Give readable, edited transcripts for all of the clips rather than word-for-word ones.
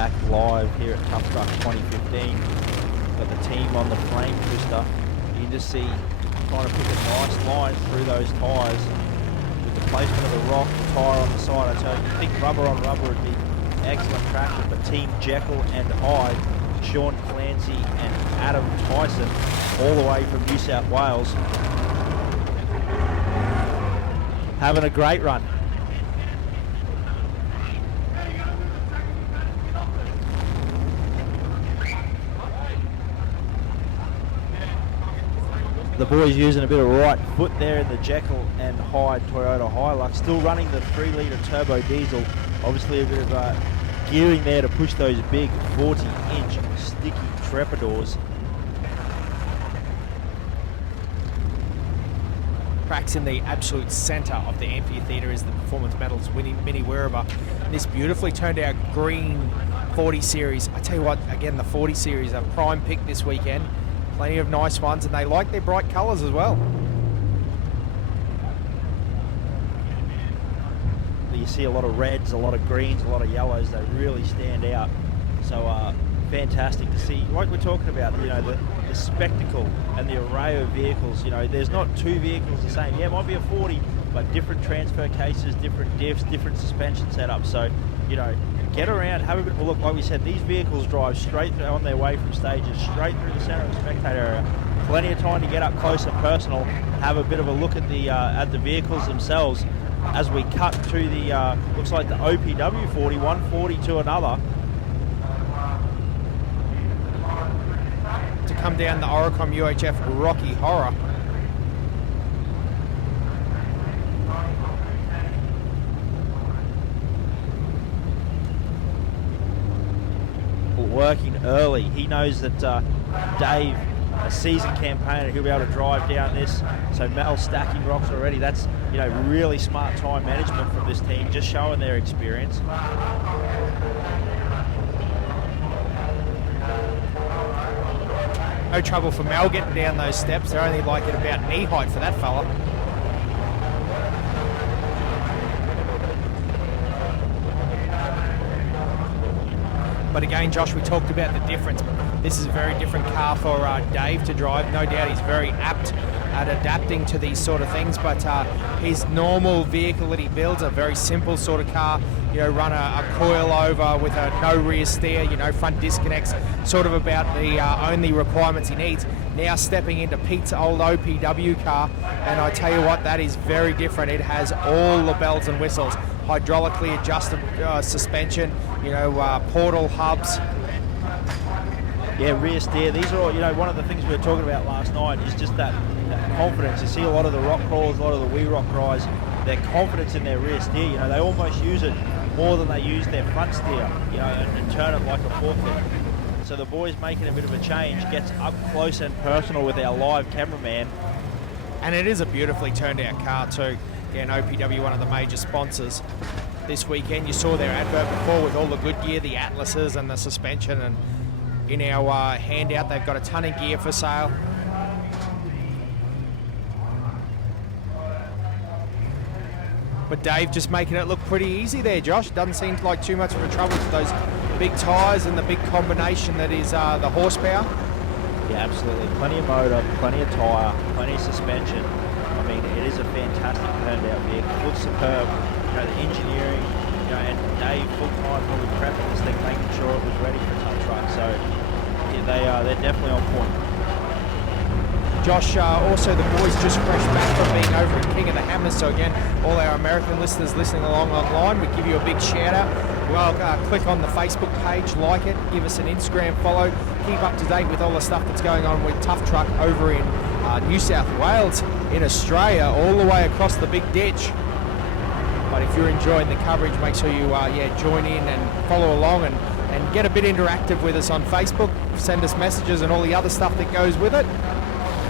back live here at Tuff Truck 2015. Got the team on the flame twister. You can just see trying to pick a nice line through those tyres with the placement of the rock, the tyre on the side. I tell you, think rubber on rubber would be excellent traction, but Team Jekyll and Hyde, Sean Clancy and Adam Tyson, all the way from New South Wales, having a great run. The boys using a bit of right foot there in the Jekyll and Hyde Toyota Hilux, still running the 3-litre turbo diesel. Obviously a bit of gearing there to push those big 40-inch sticky trepidors. Cracks in the absolute centre of the amphitheatre is the Performance Metals winning Mini Werribee. This beautifully turned out green 40 Series. I tell you what, again, the 40 Series, a prime pick this weekend. Plenty of nice ones, and they like their bright colours as well. You see a lot of reds, a lot of greens, a lot of yellows. They really stand out. So fantastic to see. Like we're talking about, you know, the spectacle and the array of vehicles. You know, there's not two vehicles the same. Yeah, it might be a 40, but different transfer cases, different diffs, different suspension setups. So, you know, get around, have a bit of a look. Like we said, these vehicles drive straight on their way from stages, straight through the centre of the spectator area. Plenty of time to get up close and personal, have a bit of a look at the vehicles themselves as we cut to the, looks like the OPW 40, 140 to another. To come down the Oricom UHF Rocky Horror. Working early. He knows that Dave, a seasoned campaigner, he'll be able to drive down this. So Mel stacking rocks already. That's, you know, really smart time management from this team, just showing their experience. No trouble for Mel getting down those steps. They're only like at about knee height for that fella. But again, Josh, we talked about the difference. This is a very different car for Dave to drive. No doubt he's very apt at adapting to these sort of things, but his normal vehicle that he builds, a very simple sort of car, you know, run a coil over with a no rear steer, you know, front disconnects, sort of about the only requirements he needs. Now stepping into Pete's old OPW car, and I tell you what, that is very different. It has all the bells and whistles. Hydraulically adjusted suspension, you know, portal hubs. Yeah, rear steer. These are all, you know, one of the things we were talking about last night is just that confidence. You see a lot of the rock crawlers, a lot of the wee rock guys, their confidence in their rear steer. You know, they almost use it more than they use their front steer, you know, and turn it like a forklift. So the boys making a bit of a change, gets up close and personal with our live cameraman. And it is a beautifully turned out car too. Again, OPW, one of the major sponsors this weekend. You saw their advert before with all the good gear, the Atlases and the suspension, and in our handout they've got a ton of gear for sale. But Dave just making it look pretty easy there, Josh. Doesn't seem like too much of a trouble with those big tyres and the big combination that is the horsepower. Yeah, absolutely. Plenty of motor, plenty of tyre, plenty of suspension. I mean, it is a fantastic turned out vehicle. It looks superb. You know, the engineering, you know, and Dave full time probably prepping this thing, making sure it was ready for Tuff Truck. So yeah, they're definitely on point. Josh, also the boys just fresh back from being over at King of the Hammers. So again, all our American listeners listening along online, we give you a big shout out. Well, click on the Facebook page, like it, give us an Instagram follow, keep up to date with all the stuff that's going on with Tuff Truck over in New South Wales, in Australia, all the way across the big ditch. But if you're enjoying the coverage, make sure you join in and follow along and get a bit interactive with us on Facebook. Send us messages and all the other stuff that goes with it.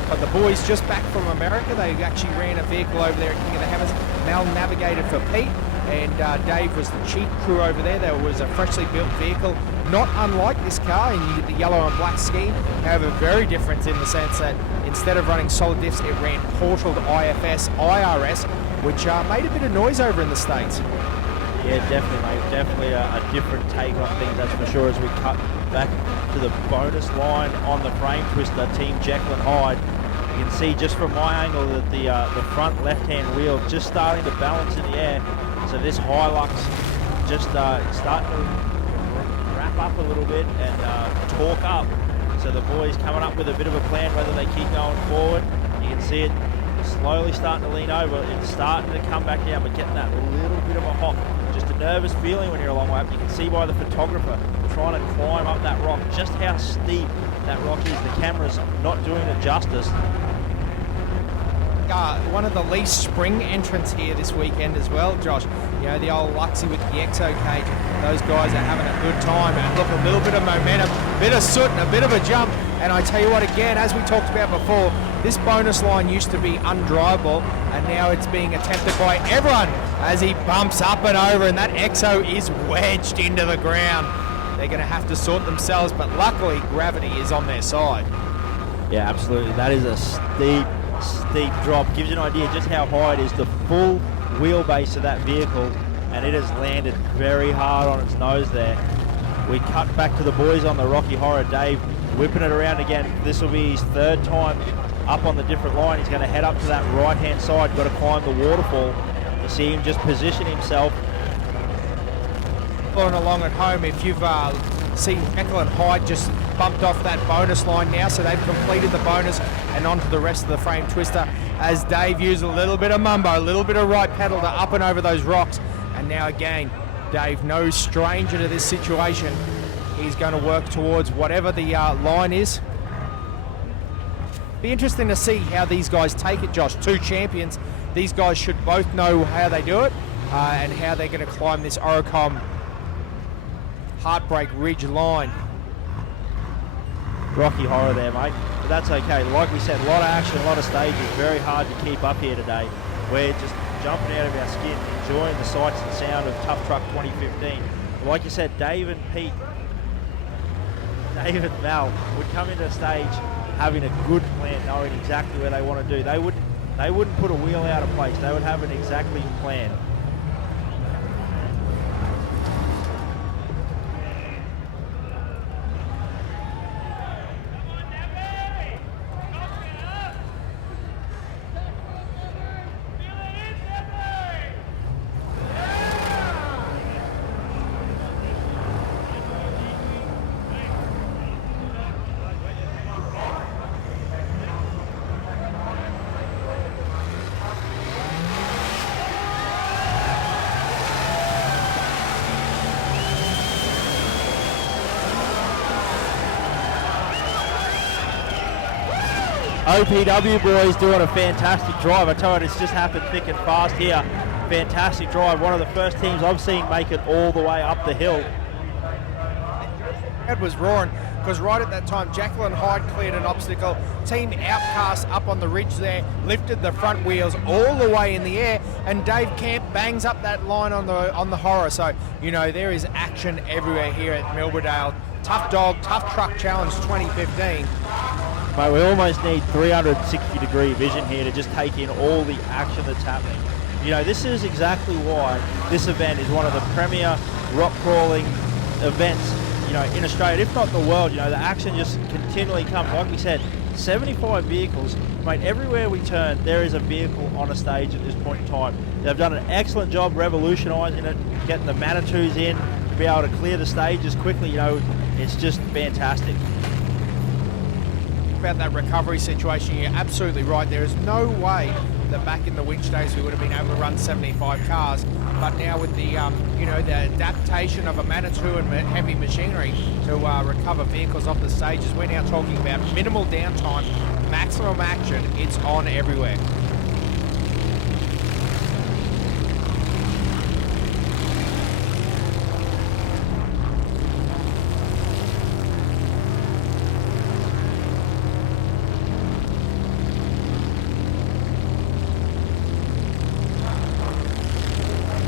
But the boys just back from America, they actually ran a vehicle over there at King of the Hammers. Mel navigated for Pete, and Dave was the chief crew over there. There was a freshly built vehicle, not unlike this car, and you get the yellow and black scheme. However, very different in the sense that instead of running solid diffs, it ran portaled IFS, IRS, which made a bit of noise over in the States. Yeah, definitely, mate. Definitely a different take on things, that's for sure, as we cut back to the bonus line on the frame twister, Team Jekyll and Hyde. You can see just from my angle that the front left-hand wheel just starting to balance in the air. So this Hilux just starting to wrap up a little bit and torque up. So the boys coming up with a bit of a plan whether they keep going forward. You can see it slowly starting to lean over. It's starting to come back down, but getting that little bit of a hop. Just a nervous feeling when you're a long way up. You can see by the photographer trying to climb up that rock just how steep that rock is. The camera's not doing it justice. One of the least spring entrants here this weekend as well, Josh. You know, the old Luxie with the exo cage. Those guys are having a good time. And look, a little bit of momentum, a bit of soot and a bit of a jump. And I tell you what, again, as we talked about before, this bonus line used to be undrivable, and now it's being attempted by everyone as he bumps up and over, and that exo is wedged into the ground. They're going to have to sort themselves, but luckily gravity is on their side. Yeah, absolutely. That is a steep drop. Gives you an idea just how high it is, the full wheelbase of that vehicle, and it has landed very hard on its nose there. We cut back to the boys on the Rocky Horror. Dave whipping it around again. This will be his third time up on the different line. He's going to head up to that right-hand side. Got to climb the waterfall. You see him just position himself. Following along at home, if you've seen Jekyll and Hyde just bumped off that bonus line now, so they've completed the bonus and onto the rest of the frame twister as Dave used a little bit of mumbo, a little bit of right pedal to up and over those rocks. And now again, Dave, no stranger to this situation. He's going to work towards whatever the line is. Be interesting to see how these guys take it, Josh. Two champions. These guys should both know how they do it and how they're going to climb this Oricom Heartbreak Ridge line. Rocky Horror there, mate. But that's okay. Like we said, a lot of action, a lot of stages. Very hard to keep up here today. We're just jumping out of our skin, enjoying the sights and sound of Tough Truck 2015. But like you said, Dave and Pete, Dave and Mal would come into the stage having a good plan, knowing exactly where they want to do. They wouldn't put a wheel out of place. They would have an exactly plan. OPW boys doing a fantastic drive. I tell you, it's just happened thick and fast here. Fantastic drive. One of the first teams I've seen make it all the way up the hill. It was roaring because right at that time, Jekyll and Hyde cleared an obstacle. Team Outcast up on the ridge there, lifted the front wheels all the way in the air, and Dave Camp bangs up that line on the Horror. So, you know, there is action everywhere here at Milberdale. Tough Dog, Tough Truck Challenge 2015. Mate, we almost need 360-degree vision here to just take in all the action that's happening. You know, this is exactly why this event is one of the premier rock crawling events, you know, in Australia, if not the world. You know, the action just continually comes. Like we said, 75 vehicles. Mate, everywhere we turn, there is a vehicle on a stage at this point in time. They've done an excellent job revolutionising it, getting the Manitous in, to be able to clear the stages quickly. You know, it's just fantastic. About that recovery situation, you're absolutely right. There is no way that back in the winch days we would have been able to run 75 cars, but now with the you know, the adaptation of a Manitou and heavy machinery to recover vehicles off the stages, we're now talking about minimal downtime, maximum action. It's on everywhere.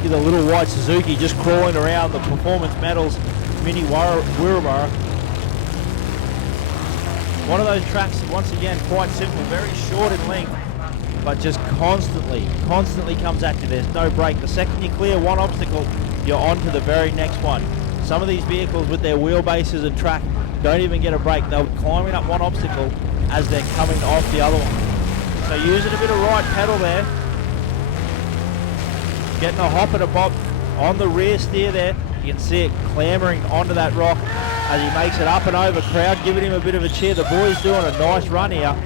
The little white Suzuki just crawling around the Performance Metals Mini Wirrabara. One of those tracks, once again, quite simple, very short in length, but just constantly comes at you. There's no break. The second you clear one obstacle, you're on to the very next one. Some of these vehicles with their wheelbases and track don't even get a break. They're climbing up one obstacle as they're coming off the other one. So using a bit of right pedal there. Getting a hop and a bop on the rear steer there. You can see it clambering onto that rock as he makes it up and over. Crowd giving him a bit of a cheer. The boys doing a nice run here.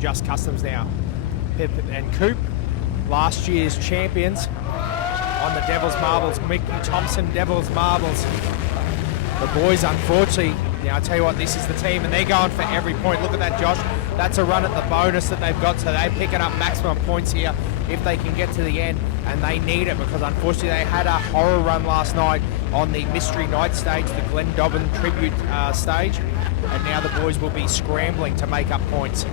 Just Customs now. Pip and Coop, last year's champions on the Devil's Marbles. Mickey Thompson, Devil's Marbles. The boys, unfortunately, I tell you what, this is the team, and they're going for every point. Look at that, Josh. That's a run at the bonus that they've got, so they're picking up maximum points here if they can get to the end, and they need it because unfortunately they had a horror run last night on the Mystery Night stage, the Glenn Dobbin tribute stage, and now the boys will be scrambling to make up points.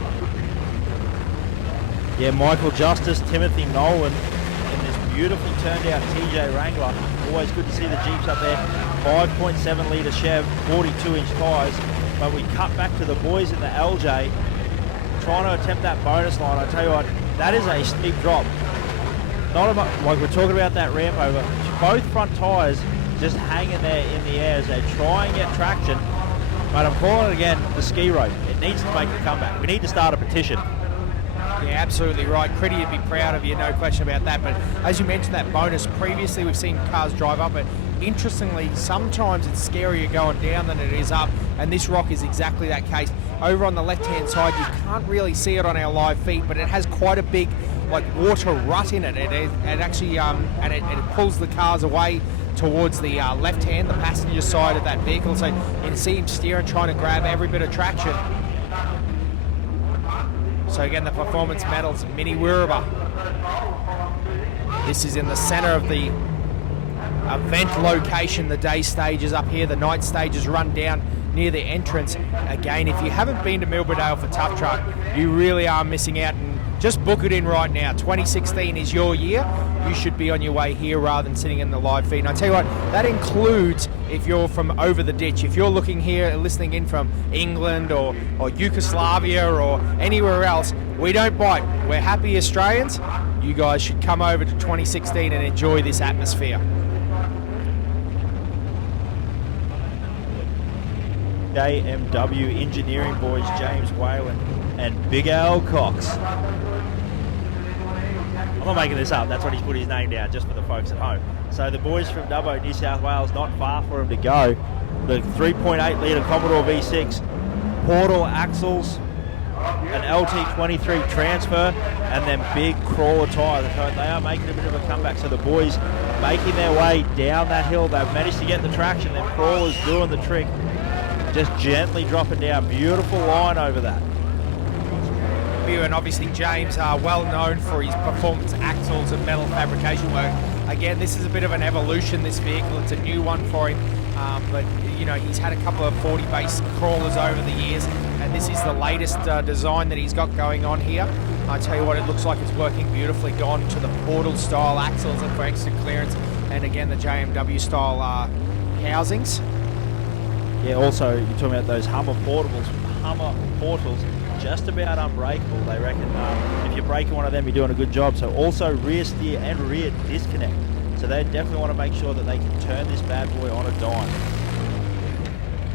Yeah, Michael Justice, Timothy Nolan in this beautifully turned out TJ Wrangler. Always good to see the Jeeps up there. 5.7 litre Chev, 42-inch tyres. But we cut back to the boys in the LJ, trying to attempt that bonus line. I tell you what, that is a steep drop. Not like we're talking about that ramp over. Both front tyres just hanging there in the air as they try and get traction. But I'm calling it again, the ski rope. It needs to make a comeback. We need to start a petition. Yeah, absolutely right. Critty would be proud of you, no question about that. But as you mentioned, that bonus, previously we've seen cars drive up it. Interestingly, sometimes it's scarier going down than it is up, and this rock is exactly that case. Over on the left-hand side, you can't really see it on our live feed, but it has quite a big, like, water rut in it. It actually, and it pulls the cars away towards the left hand, the passenger side of that vehicle. So you can see him steering, trying to grab every bit of traction. So again, the performance medals, Mini Wirraba. This is in the center of the event location. The day stage is up here. The night stage is run down near the entrance. Again, if you haven't been to Milberdale for Tough Truck, you really are missing out. And just book it in right now. 2016 is your year. You should be on your way here rather than sitting in the live feed. And I tell you what, that includes if you're from over the ditch. If you're looking here, listening in from England or Yugoslavia or anywhere else, we don't bite. We're happy Australians. You guys should come over to 2016 and enjoy this atmosphere. JMW Engineering boys, James Whalen and Big Al Cox. I'm not making this up, that's what he's put his name down, just for the folks at home. So the boys from Dubbo, New South Wales, not far for him to go. The 3.8 litre Commodore V6, portal axles, an LT23 transfer, and then big crawler tyres. They are making a bit of a comeback. So the boys making their way down that hill. They've managed to get the traction. Then crawler's doing the trick, just gently dropping down. Beautiful line over that. And obviously James are well known for his performance axles and metal fabrication work. Again, this is a bit of an evolution, this vehicle. It's a new one for him, but you know, he's had a couple of 40 base crawlers over the years, and this is the latest design that he's got going on here. I tell you what, it looks like it's working beautifully. Gone to the portal style axles and for extra clearance, and again the JMW style housings. Yeah, also you're talking about those Hummer portals, just about unbreakable. They reckon if you're breaking one of them, you're doing a good job. So also rear steer and rear disconnect. So they definitely want to make sure that they can turn this bad boy on a dime.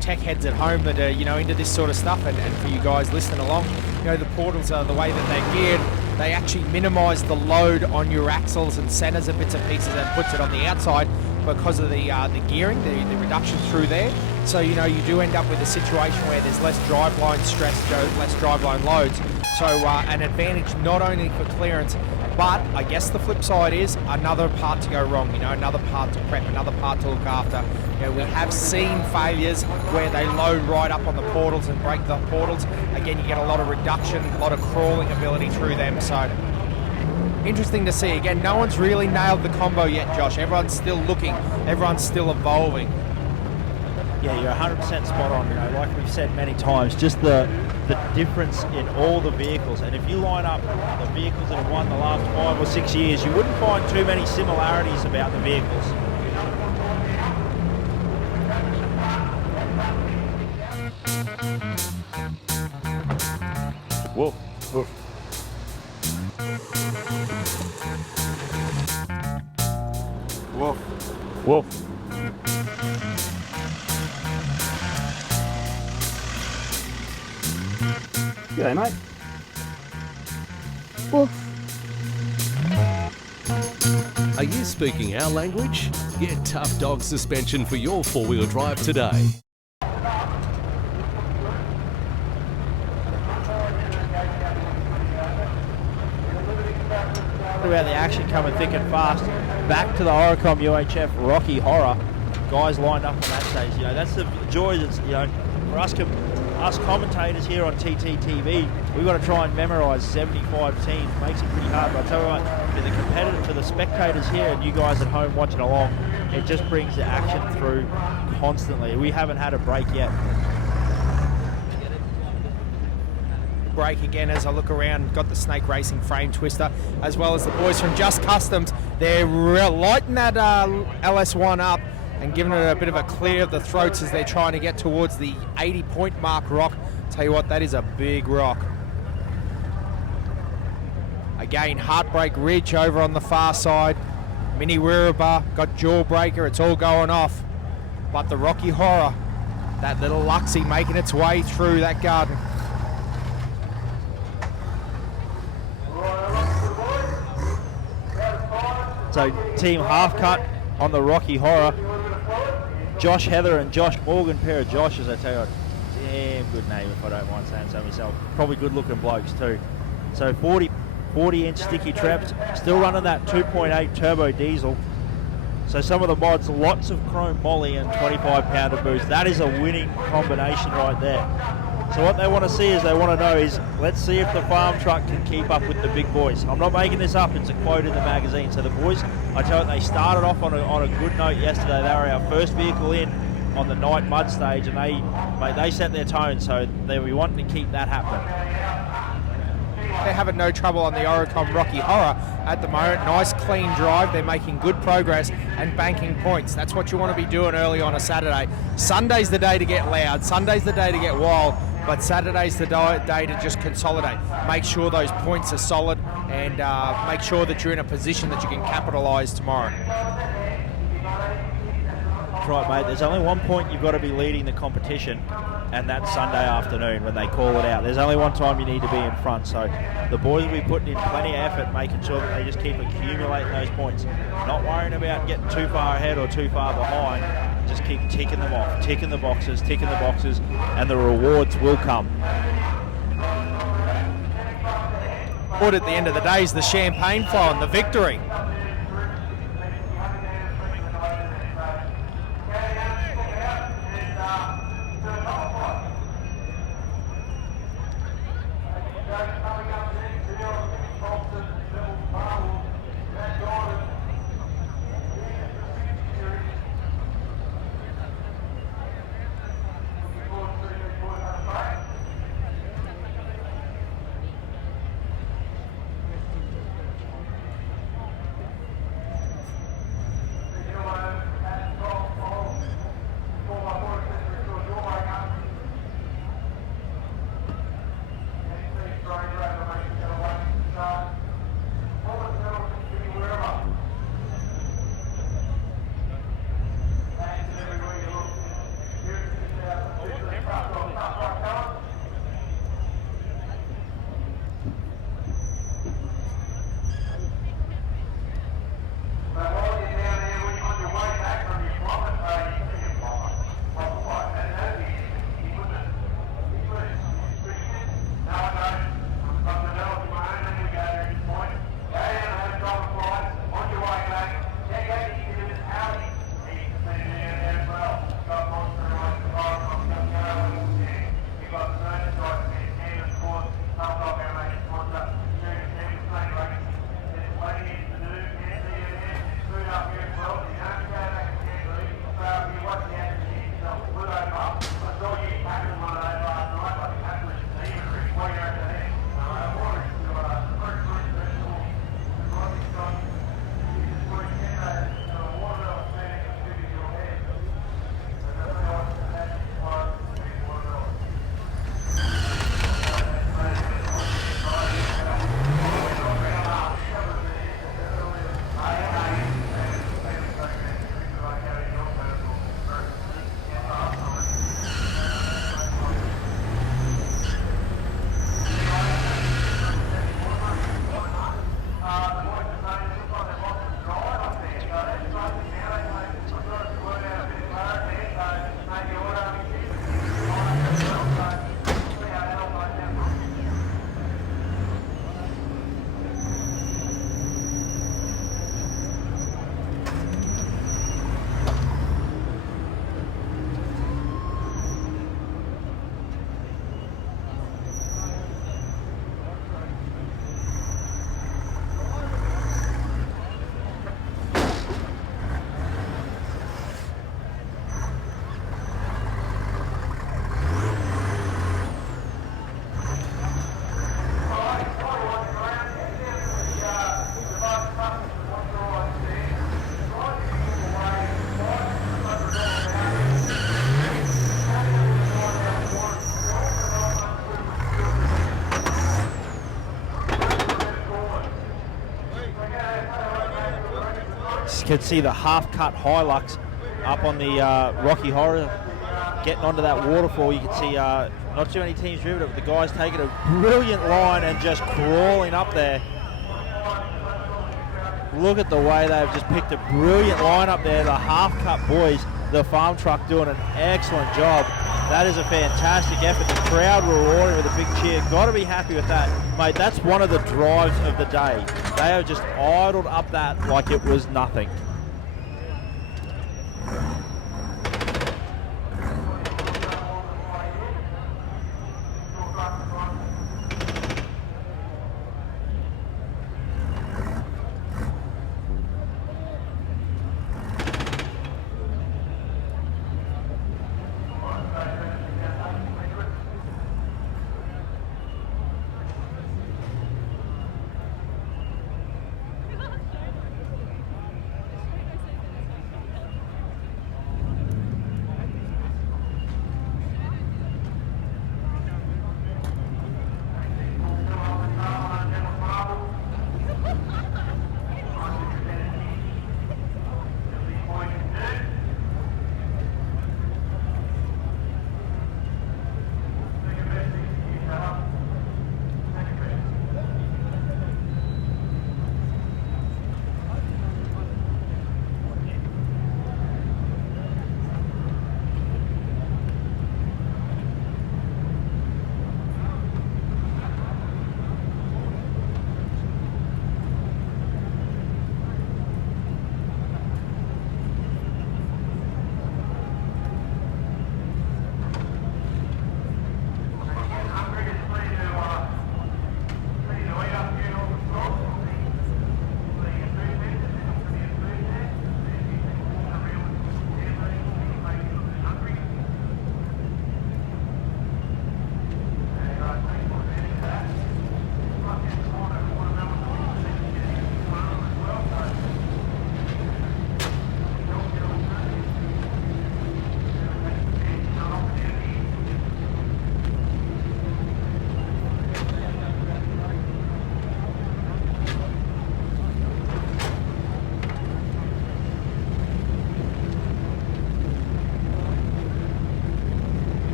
Tech heads at home that are, you know, into this sort of stuff, and for you guys listening along, you know, the portals are the way that they're geared. They actually minimise the load on your axles and centres and bits and pieces and puts it on the outside because of the gearing, the reduction through there. So, you know, you do end up with a situation where there's less driveline stress, less driveline loads. So an advantage not only for clearance, but I guess the flip side is another part to go wrong, you know, another part to prep, another part to look after. You know, we have seen failures where they load right up on the portals and break the portals. Again, you get a lot of reduction, a lot of crawling ability through them. So interesting to see. Again, no one's really nailed the combo yet, Josh. Everyone's still looking, everyone's still evolving. Yeah, you're 100% spot on. You know, like we've said many times, just the difference in all the vehicles. And if you line up the vehicles that have won the last 5 or 6 years, you wouldn't find too many similarities about the vehicles. Whoa. Woof. Woof. Woof. G'day, mate. Woof. Are you speaking our language? Get Tough Dog suspension for your four-wheel drive today. About the action coming thick and fast. Back to the Oricom UHF Rocky Horror. Guys lined up on that stage. You know, that's the joy that's, you know, for us commentators here on TTTV, we've got to try and memorise 75 teams. Makes it pretty hard. But I tell you what, for the spectators here and you guys at home watching along, it just brings the action through constantly. We haven't had a break yet. Break again as I look around. Got the Snake Racing frame twister, as well as the boys from Just Customs. They're lighting that LS1 up and giving it a bit of a clear of the throats as they're trying to get towards the 80-point mark rock. Tell you what, that is a big rock. Again, Heartbreak Ridge over on the far side. Mini Wirrabah, got Jawbreaker, it's all going off. But the Rocky Horror, that little Luxie making its way through that garden. So Team Half Cut on the Rocky Horror. Josh Heather and Josh Morgan, pair of Joshes, I tell you what, damn good name if I don't mind saying so myself. Probably good looking blokes too. So 40-inch sticky traps, still running that 2.8 turbo diesel. So some of the mods, lots of chrome molly and 25-pounder boost. That is a winning combination right there. So what they want to see is they want to know is, let's see if the farm truck can keep up with the big boys. I'm not making this up, it's a quote in the magazine. So the boys, I tell you, they started off on a good note yesterday. They were our first vehicle in on the night mud stage, and they set their tone, so they'll be wanting to keep that happening. They're having no trouble on the Oricom Rocky Horror at the moment. Nice clean drive. They're making good progress and banking points. That's what you want to be doing early on a Saturday. Sunday's the day to get loud. Sunday's the day to get wild. But Saturday's the day to just consolidate. Make sure those points are solid and make sure that you're in a position that you can capitalise tomorrow. That's right, mate. There's only one point you've got to be leading the competition, and that's Sunday afternoon when they call it out. There's only one time you need to be in front. So the boys will be putting in plenty of effort, making sure that they just keep accumulating those points. Not worrying about getting too far ahead or too far behind. Just keep ticking them off, ticking the boxes, and the rewards will come. What at the end of the day is the champagne flow and the victory. can see the half-cut Hilux up on the Rocky Horror getting onto that waterfall. You can see not too many teams driven it, but the guy's taking a brilliant line and just crawling up there. Look at the way they've just picked a brilliant line up there. The half-cut boys, the farm truck, doing an excellent job. That is a fantastic effort. The crowd rewarding with a big cheer. Got to be happy with that. Mate, that's one of the drives of the day. They have just idled up that like it was nothing.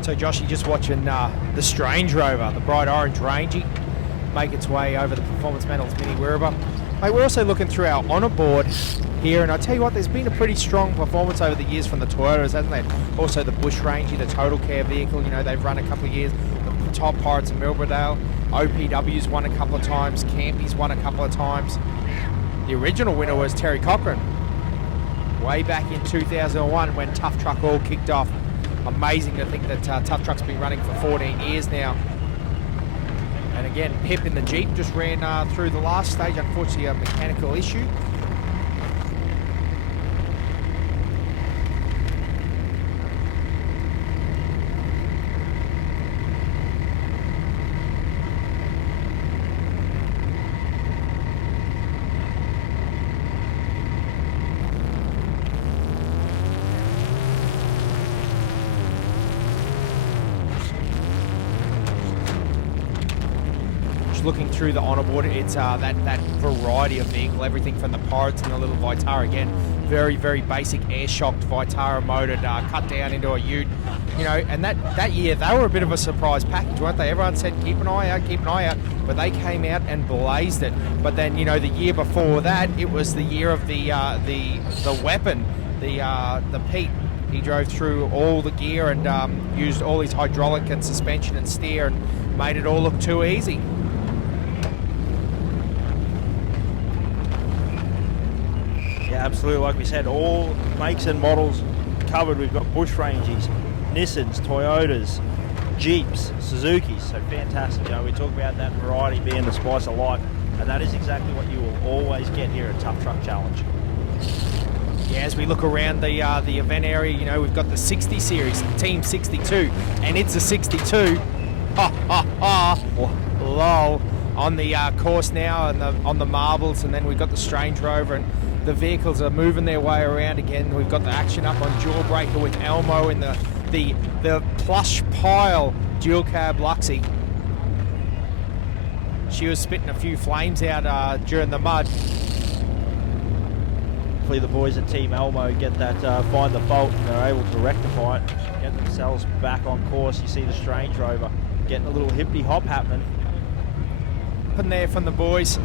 So Josh, you're just watching the Strange Rover, the bright orange Rangy, make its way over the Performance Metals Mini Wirrabah. Mate, we're also looking through our honour board here, and I tell you what, there's been a pretty strong performance over the years from the Toyotas, hasn't there? Also the Bush Rangy, the Total Care vehicle, you know, they've run a couple of years. The Top Pirates of Milbrodale, OPW's won a couple of times, Campy's won a couple of times. The original winner was Terry Cochran, way back in 2001 when Tuff Truck all kicked off. Amazing to think that Tuff Truck's been running for 14 years now. And again, Pip in the Jeep just ran through the last stage, unfortunately a mechanical issue. Looking through the honour board, it's that variety of vehicle, everything from the Pirates and the little Vitara. Again, very, very basic air-shocked Vitara motor, cut down into a ute. You know, and that year, they were a bit of a surprise package, weren't they? Everyone said, keep an eye out, but they came out and blazed it. But then, you know, the year before that, it was the year of the weapon, the Pete. He drove through all the gear and used all his hydraulic and suspension and steer and made it all look too easy. Absolutely, like we said, all makes and models covered. We've got Bush Rangies, Nissans, Toyotas, Jeeps, Suzukis, so fantastic. You know, we talk about that variety being the spice of life, and that is exactly what you will always get here at Tuff Truck Challenge. Yeah, as we look around the event area, you know, we've got the 60 series, Team 62, and it's a 62. Ha ha ha! Lol. On the course now, and on the marbles, and then we've got the Strange Rover, and the vehicles are moving their way around again. We've got the action up on Jawbreaker with Elmo in the plush pile dual cab Luxie. She was spitting a few flames out during the mud. Hopefully the boys at Team Elmo get that, find the fault, and they're able to rectify it, get themselves back on course. You see the Strange Rover getting a little hippity hop happening. Up in there from the boys.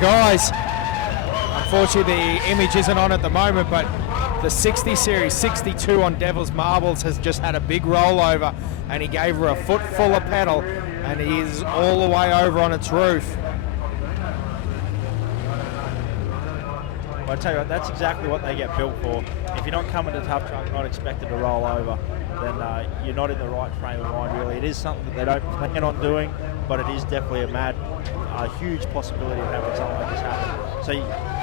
Guys, unfortunately the image isn't on at the moment, but the 60 Series 62 on Devil's Marbles has just had a big rollover, and he gave her a foot full of pedal, and he is all the way over on its roof. Well, I tell you what, that's exactly what they get built for. If you're not coming to Tough Truck not expected to roll over, then you're not in the right frame of mind, really. It is something that they don't plan on doing, but it is definitely a huge possibility of having something like this happen. So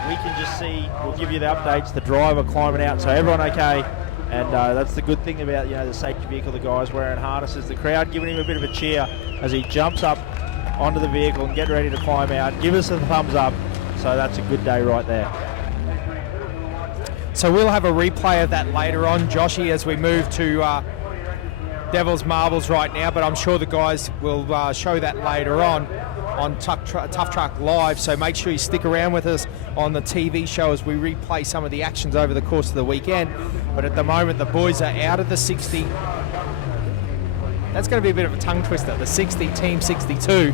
we can just see, we'll give you the updates, the driver climbing out, so everyone okay. And that's the good thing about, the safety vehicle, the guys wearing harnesses, the crowd giving him a bit of a cheer as he jumps up onto the vehicle and get ready to climb out. Give us a thumbs up. So that's a good day right there. So we'll have a replay of that later on, Joshy, as we move to Devil's Marbles right now, but I'm sure the guys will show that later on Tough Truck Live, so make sure you stick around with us on the TV show as we replay some of the actions over the course of the weekend. But at the moment, the boys are out of the 60. That's going to be a bit of a tongue twister, the 60, Team 62.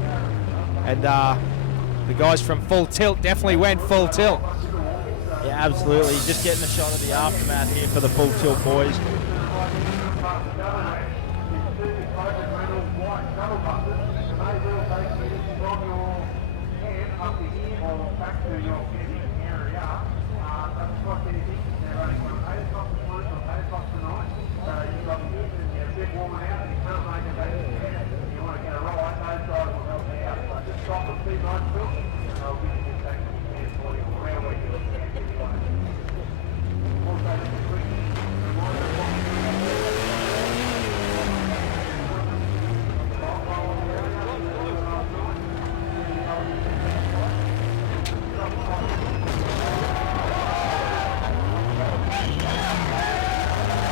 And the guys from Full Tilt definitely went full tilt. Yeah, absolutely. Just getting a shot of the aftermath here for the Full Tilt boys.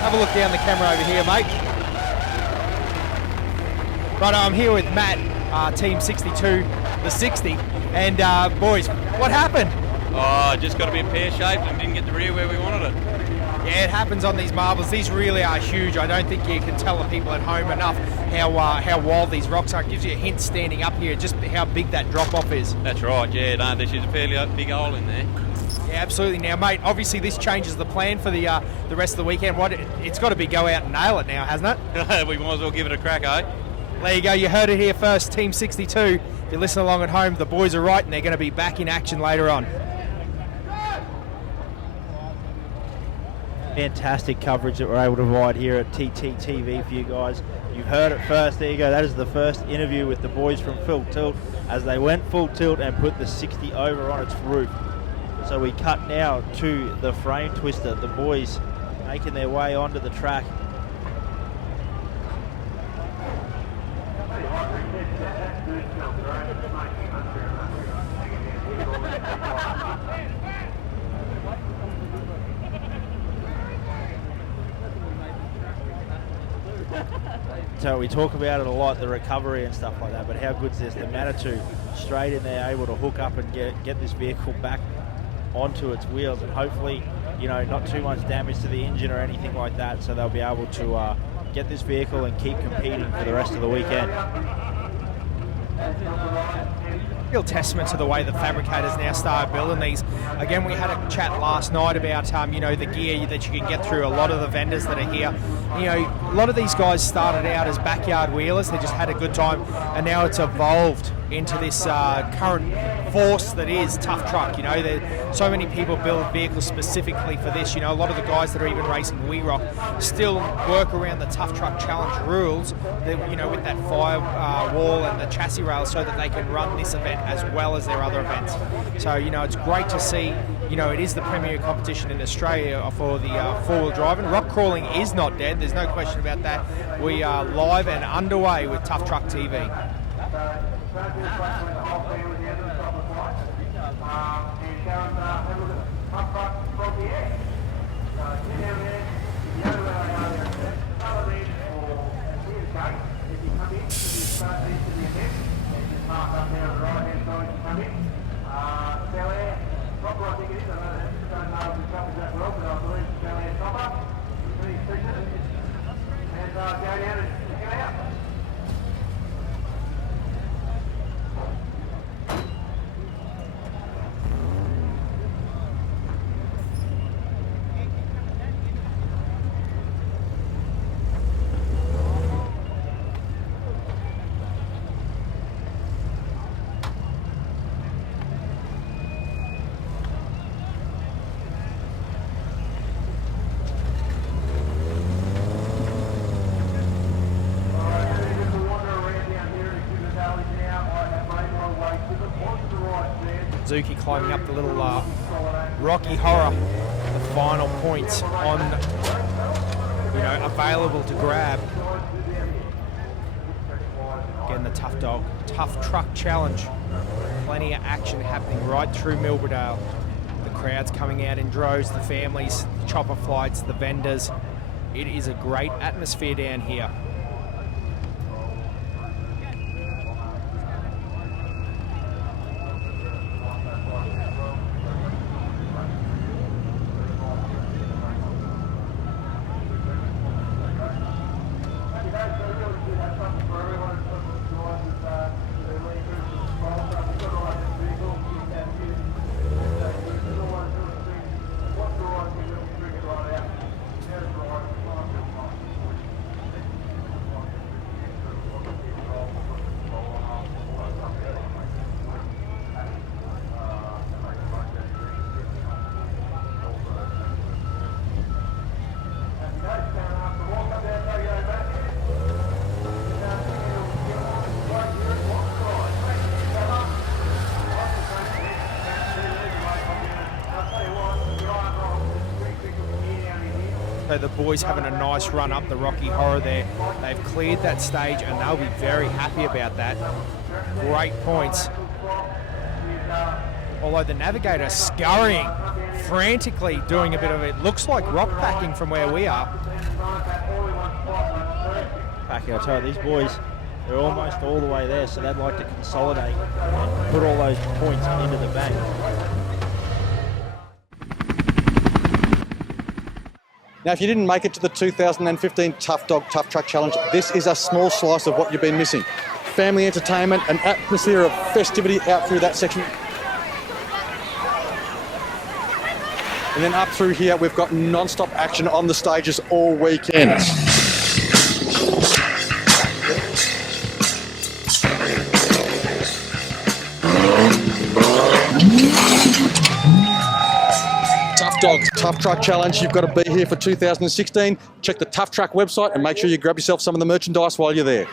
Have a look down the camera over here, mate. Right, I'm here with Matt, Team 62, the 60. And boys, what happened? Oh, just got to be pear-shaped and didn't get the rear where we wanted it. Yeah, it happens on these marbles. These really are huge. I don't think you can tell the people at home enough how wild these rocks are. It gives you a hint standing up here, just how big that drop-off is. That's right, yeah. No, there's a fairly big hole in there. Yeah, absolutely. Now, mate, obviously this changes the plan for the rest of the weekend. It's got to be go out and nail it now, hasn't it? We might as well give it a crack, eh? There you go. You heard it here first, Team 62. If you listen along at home, the boys are right, and they're going to be back in action later on. Fantastic coverage that we're able to provide here at TTTV for you guys. You've heard it first. There you go. That is the first interview with the boys from Full Tilt as they went full tilt and put the 60 over on its roof. So we cut now to the frame twister. The boys making their way onto the track. So we talk about it a lot, the recovery and stuff like that, but how good is this? The Manitou straight in there, able to hook up and get this vehicle back onto its wheels, and hopefully, not too much damage to the engine or anything like that, so they'll be able to get this vehicle and keep competing for the rest of the weekend. Real testament to the way the fabricators now start building these. Again, we had a chat last night about the gear that you can get through a lot of the vendors that are here. A lot of these guys started out as backyard wheelers. They just had a good time, and now it's evolved into this current force that is Tuff Truck. You know, so many people build vehicles specifically for this. You know, a lot of the guys that are even racing We Rock still work around the Tuff Truck Challenge rules, that, you know, with that fire wall and the chassis rail, so that they can run this event as well as their other events. So, you know, it's great to see. You know, it is the premier competition in Australia for the four-wheel driving. Rock crawling is not dead. There's no question about that. We are live and underway with Tuff Truck TV. Zuki climbing up the little rocky horror, the final points on, you know, available to grab. Again, the Tuff Truck Challenge. Plenty of action happening right through Milberdale. The crowds coming out in droves, the families, the chopper flights, the vendors. It is a great atmosphere down here. So the boys having a nice run up the Rocky Horror there. They've cleared that stage and they'll be very happy about that. Great points. Although the Navigator scurrying, frantically doing a bit of it. Looks like rock packing from where we are. Packing, I tell you, these boys, they're almost all the way there, so they'd like to consolidate and put all those points into the bank. Now, if you didn't make it to the 2015 Tuff Truck Challenge, this is a small slice of what you've been missing. Family entertainment, an atmosphere of festivity out through that section. And then up through here, we've got non-stop action on the stages all weekend. Tuff Truck Challenge, you've got to be here for 2016. Check the Tuff Truck website and make sure you grab yourself some of the merchandise while you're there.